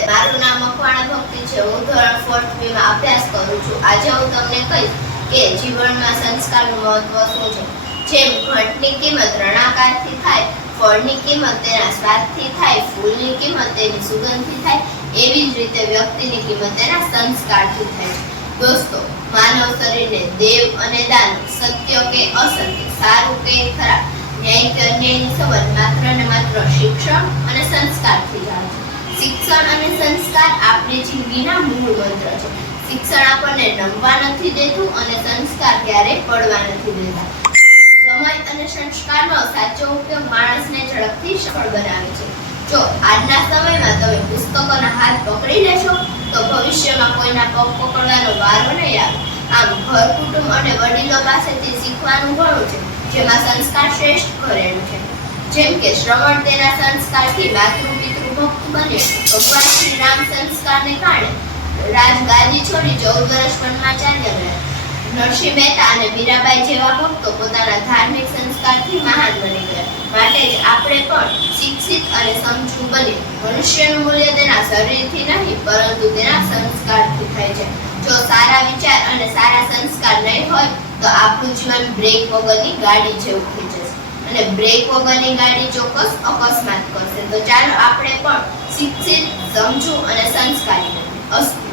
નમસ્તે, મારું નામ મકવાણા ભક્તિ છે। હું ધોરણ 4th માં અભ્યાસ કરું છું। આજે હું તમને કહીશ કે જીવનમાં સંસ્કારનું મહત્વ શું છે। જેમ ઘંટની કિંમત રણાકારથી થાય, ફળની કિંમત તેના સ્વાદથી થાય, ફૂલની કિંમત તેની સુગંધથી થાય, એવી જ રીતે વ્યક્તિની કિંમત તેના સંસ્કારથી થાય છે। દોસ્તો, માનવ શરીરને દેવ અને દાનવ, સત્ય કે અસત્ય, સારું કે ખરાબ, ન્યાય કે અન્યાયની સમજ માત્ર ને માત્ર શિક્ષણ અને સંસ્કારથી જ આવે છે। શિક્ષણ અને સંસ્કાર આપણી જિંદગીના મૂળ મંત્ર છે। શિક્ષણ આપણને નમવા નથી દેતું અને સંસ્કાર ક્યારેય પડવા નથી દેતા। સમય અને સંસ્કારનો સાચો ઉપયોગ માણસને ઝડપથી સફળ બનાવે છે। જો આજના સમયમાં તમે પુસ્તકોના હાથ પકડી લેશો તો ભવિષ્યમાં કોઈના પગ પકડવાનો વારો નહીં આવે। આમ ઘર, કુટુંબ અને વડીલો પાસેથી શીખવાનું ઘણું છે, જેમાં સંસ્કાર શ્રેષ્ઠ ઘરેલું છે। જેમ કે શ્રવણ તેના સંસ્કારથી માતૃ પિતૃ ભક્ત બને। ભગવાન શ્રી રામ સંસ્કારને કારણે રાજગાદી છોડી 14 વર્ષ વનમાં ચાલ્યા ગયા। નરસિંહ મહેતા અને મીરાબાઈ જેવા ભક્તો પોતાના ધાર્મિક સંસ્કારથી મહાન બની ગયા। માટે જ આપણે પણ શિક્ષિત અને સમજુ બની। મનુષ્યનું મૂલ્ય તેના શરીરથી નહીં પરંતુ તેના સંસ્કારથી થાય છે। જો સારા વિચાર અને સારા સંસ્કાર નહીં હોય તો આપણું જીવન બ્રેક વગરની ગાડી જેવું થઈ જશે અને બ્રેક વગરની ગાડી ચોક્કસ અકસ્માત કરશે। તો ચાલો આપણે પણ શિક્ષિત, સમજુ અને સંસ્કારી બનીએ।